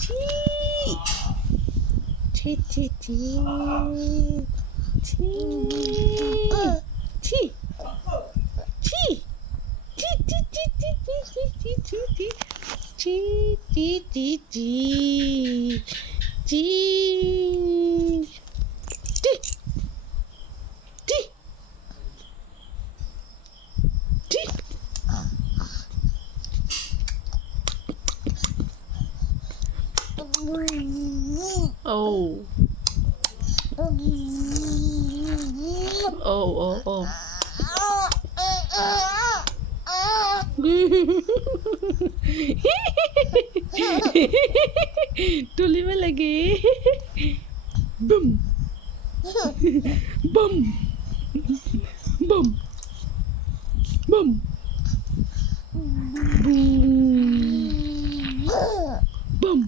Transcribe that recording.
치. 치치치. 치. 치. 치. 치치치치치치치치치. 치치치치. 치. 치. 치. 치. Oh. Oh. टुली में लगे बम बम बम बम boom bam